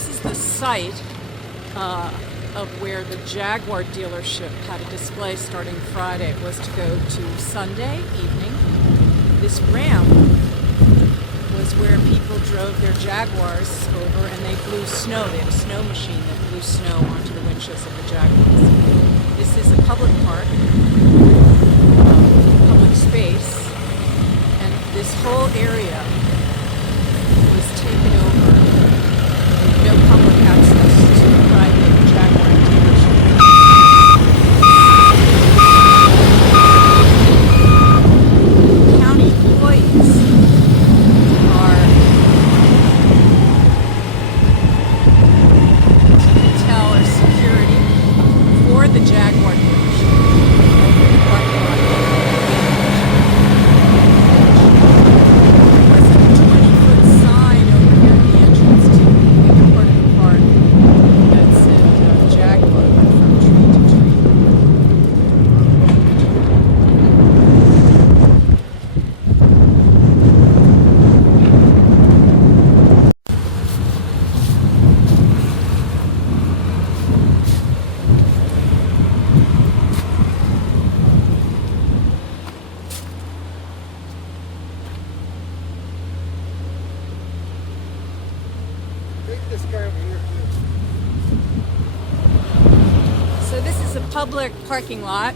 this is the site of where the Jaguar dealership had a display starting Friday. It was to go to Sunday evening. This ramp was where people drove their Jaguars over and they blew snow. They had a snow machine that blew snow onto the windshields of the Jaguars. This is a public park, public space, and this whole area was taken over with no public access to the private Jaguar dealership. County employees are detail or security for the Jaguar dealership. Parking lot. There's a 20-foot sign over here at the entrance to the part of the park that said Jaguar from tree to tree. Take this guy over here too. So this is a public parking lot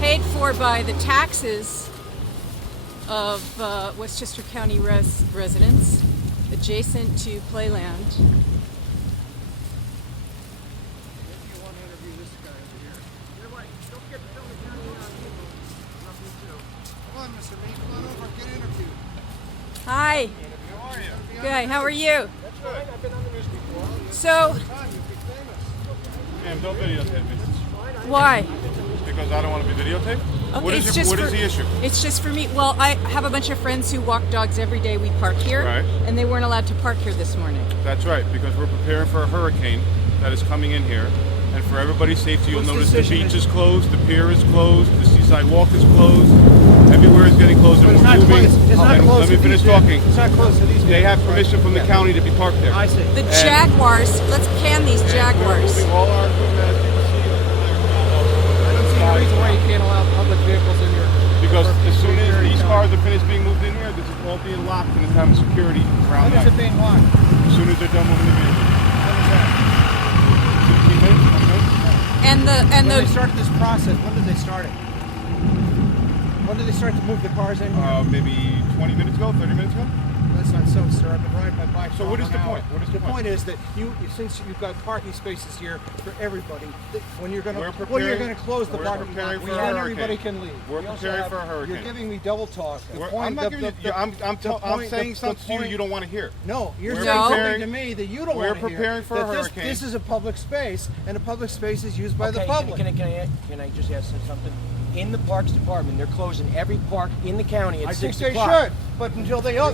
paid for by the taxes of Westchester County residents adjacent to Playland. Maybe you want to interview this guy over here. You're right. Don't forget to film the camera on people. Love you too. Come on, Mr. Meek. Come on over. Get interviewed. Hi, How are you? good, how are you? That's right. I've been on the news before. So, Time you'd be famous. Ma'am, don't videotape me. why? Because I don't want to be videotaped? Okay, What is the issue? It's just for me. Well, I have a bunch of friends who walk dogs every day. We park here, Right. and they weren't allowed to park here this morning. That's right, because we're preparing for a hurricane that is coming in here. And for everybody's safety, you'll notice the beach is closed, the pier is closed, the seaside walk is closed. Everywhere is getting closed, and But it's we're not moving. close. It's not And close let me to finish these talking. It's not close to these. They have permission from the county to be parked there. I see. The Jaguars, let's can these And Jaguars. We're moving all our equipment, as you can see. I don't see any reason why you can't allow public vehicles in here. Because as soon as Security these county. cars are finished being moved in here, this is all being locked and it's having security around When is night. it being locked? As soon as they're done moving the vehicle. When is that? 15 minutes? 20 minutes? And When they the started this process, when did they start it? When did they start to move the cars in here? Maybe 20 minutes ago, 30 minutes ago? That's not so, sir. I've been riding my bike. So for what is an the hour. point? What is the point? point is that since you've got parking spaces here for everybody, that when you're going We're to close the we're parking preparing lot, for a then hurricane. everybody can leave. We're We also preparing have- for a hurricane. You're giving me double talk. I'm not giving you. I'm saying something to you you don't want to hear. No, you're We're saying something preparing- to me that you don't we're want to hear. preparing for a That hurricane. This is a public space, and a public space is used by the public. Can I just ask something? In the Parks Department, they're closing every park in the county at I think 6 they o'clock. should, but until they are.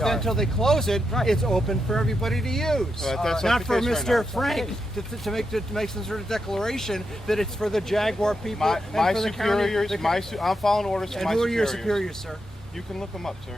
close it, Right. it's open for everybody to use. So that's not the for case right Mr. now. Frank to make some sort of declaration that it's for the Jaguar people My and for the superiors. county. I'm following orders from And my who are your superiors. superiors, sir? You can look them up, sir.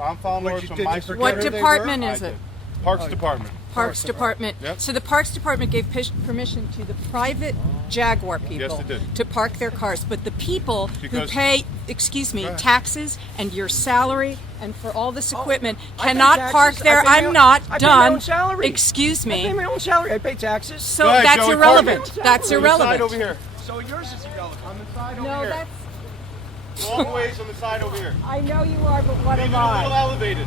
I'm following What, orders you- from did my you forget what who they department I is it? did. Parks Department. Parks Department. Yep. So the Parks Department gave permission to the private Jaguar people it did. to park their cars, but the people who Because- pay, Go ahead. taxes and your salary and for all this equipment I pay cannot taxes. park there. I pay my I'm own- not I pay my own done. salary. Excuse I pay me. my own salary. I pay taxes. So Go ahead, that's Joey, park irrelevant. it. That's On the side irrelevant. over here. So yours is irrelevant. On the side over No, here. that's. Long ways on the side over here. I know you are, but what Leave am it a little I? elevated.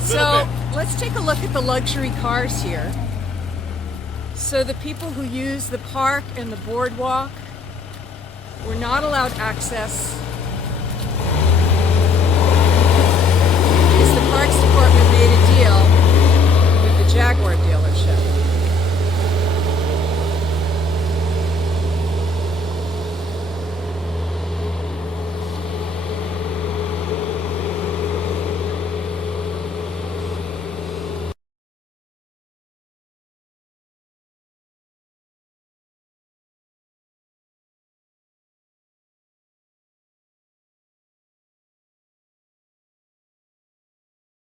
So Little bit. let's take a look at the luxury cars here. So the people who use the park and the boardwalk were not allowed access